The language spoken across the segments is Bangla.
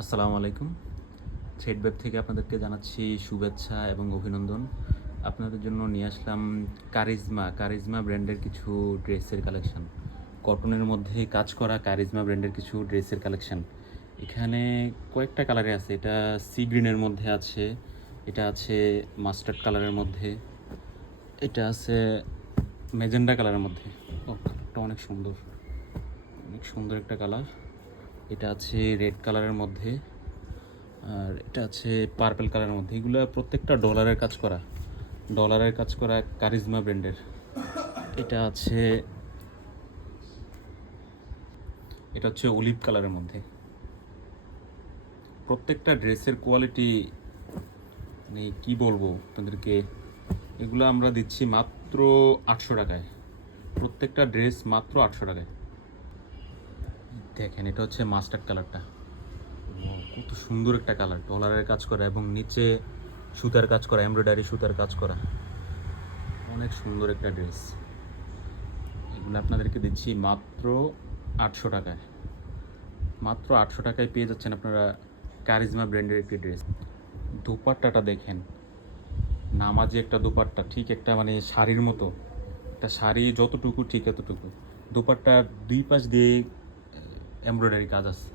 আসসালামু আলাইকুম। থ্রেড ওয়েব থেকে আপনাদেরকে জানাচ্ছি শুভেচ্ছা এবং অভিনন্দন। আপনাদের জন্য নিয়ে আসলাম কারিজমা কারিজমা ব্র্যান্ডের কিছু ড্রেসের কালেকশন কটনের মধ্যে কাজ করা কারিজমা ব্র্যান্ডের কিছু ড্রেসের কালেকশন এখানে কয়েকটা কালারে আছে। এটা সি গ্রিনের মধ্যে আছে। এটা আছে মাস্টার্ড কালারের মধ্যে। এটা আছে মেজেন্ডা কালারের মধ্যে। ও কালারটা অনেক সুন্দর। অনেক সুন্দর একটা কালার এটা আছে রেড কালারের মধ্যে, আর এটা আছে পার্পেল কালারের মধ্যে। এগুলো প্রত্যেকটা ডলারের কাজ করা। ডলারের কাজ করা কারিজমা ব্র্যান্ডের এটা আছে, এটা হচ্ছে অলিভ কালারের মধ্যে। প্রত্যেকটা ড্রেসের কোয়ালিটি মানে কী বলব আপনাদেরকে, এগুলো আমরা দিচ্ছি মাত্র আটশো টাকায়। প্রত্যেকটা ড্রেস মাত্র আটশো টাকায়। দেখেন, এটা হচ্ছে মাস্টার্ড কালারটা কত সুন্দর একটা কালার ডলারের কাজ করা এবং নিচে সুতার কাজ করা এমব্রয়ডারি সুতার কাজ করা। অনেক সুন্দর একটা ড্রেস এগুলো আপনাদেরকে দিচ্ছি মাত্র আটশো টাকায়। মাত্র আটশো টাকায় পেয়ে যাচ্ছেন আপনারা কারিজমা ব্র্যান্ডের একটি ড্রেস দুপাট্টাটা দেখেন। নামাজি একটা দুপাট্টা, ঠিক একটা মানে শাড়ির মতো। একটা শাড়ি যতটুকু, ঠিক এতটুকু। দুপাট্টার দুই পাশ দিয়ে এমব্রয়ডারি কাজ আছে।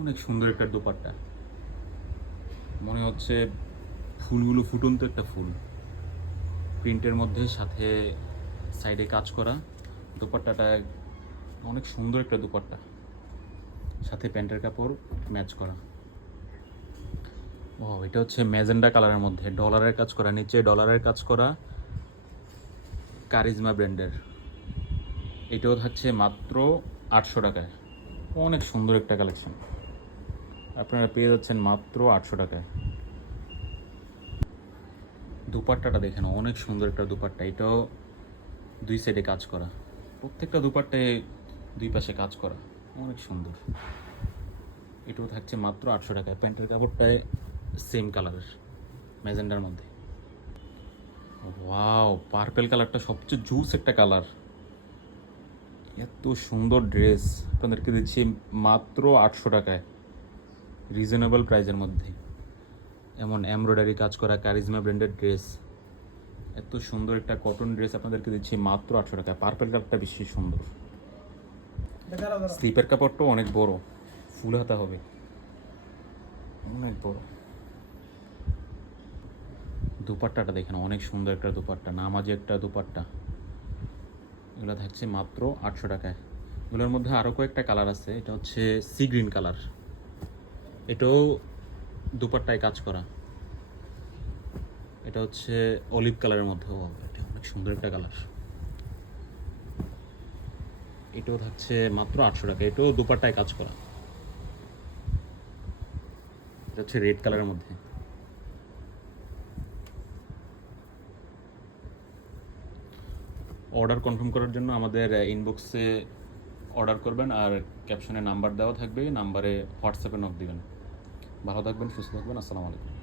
অনেক সুন্দর একটা দোপাট্টা। মনে হচ্ছে ফুলগুলো ফুটন্ত একটা ফুল। প্রিন্টের মধ্যে, সাথে সাইডে কাজ করা দোপাট্টাটা অনেক সুন্দর একটা দোপাট্টা। সাথে প্যান্টের কাপড় ম্যাচ করা। ও এটা হচ্ছে ম্যাজেন্ডা কালারের মধ্যে। ডলারের কাজ করা, নিচে ডলারের কাজ করা কারিজমা ব্র্যান্ডের। এটাও থাকছে মাত্র আটশো টাকায়। অনেক সুন্দর একটা কালেকশন আপনারা পেয়ে যাচ্ছেন মাত্র আটশো টাকায়। দুপাট্টাটা দেখেন, অনেক সুন্দর একটা দুপাট্টা। এটাও দুই সাইডে কাজ করা। প্রত্যেকটা দুপাট্টায় দুই পাশে কাজ করা। অনেক সুন্দর। এটাও থাকছে মাত্র আটশো টাকায়। প্যান্টের কাপড়টায় সেম কালারের ম্যাজেন্ডার মধ্যে। ওয়াও পার্পেল কালারটা সবচেয়ে জুস একটা কালার এত সুন্দর ড্রেস। আপনাদেরকে দিচ্ছি মাত্র আটশো টাকায়। রিজনেবল প্রাইজের মধ্যে। এমন এমব্রয়ডারি কাজ করা কারিজমা ব্র্যান্ডের ড্রেস। এত সুন্দর একটা কটন ড্রেস আপনাদেরকে দিচ্ছি মাত্র আটশো টাকা পার্পেল কালারটা বেশি সুন্দর। স্লিপের কাপড়টাও অনেক বড়। ফুল হাতা হবে। অনেক বড়। দুপাট্টাটা দেখেন অনেক সুন্দর একটা দুপাট্টা নামাজি একটা দুপাট্টা। এগুলো থাকছে মাত্র আটশো টাকায়। এগুলোর মধ্যে আরও কয়েকটা কালার আছে এটা হচ্ছে সি গ্রিন কালার। এটাও দুপাট্টায় কাজ করা। এটা হচ্ছে অলিভ কালারের মধ্যেও ও, এটা অনেক সুন্দর একটা কালার। এটাও থাকছে মাত্র আটশো টাকা। এটাও দুপাট্টায় কাজ করা। এটা হচ্ছে রেড কালারের মধ্যে। অর্ডার কনফার্ম করার জন্য আমাদের ইনবক্সে অর্ডার করবেন আর ক্যাপশনে নাম্বার দেওয়া থাকবে নাম্বারে হোয়াটসঅ্যাপে নক দিবেন। ভালো থাকবেন, সুস্থ থাকবেন, আসসালামু আলাইকুম।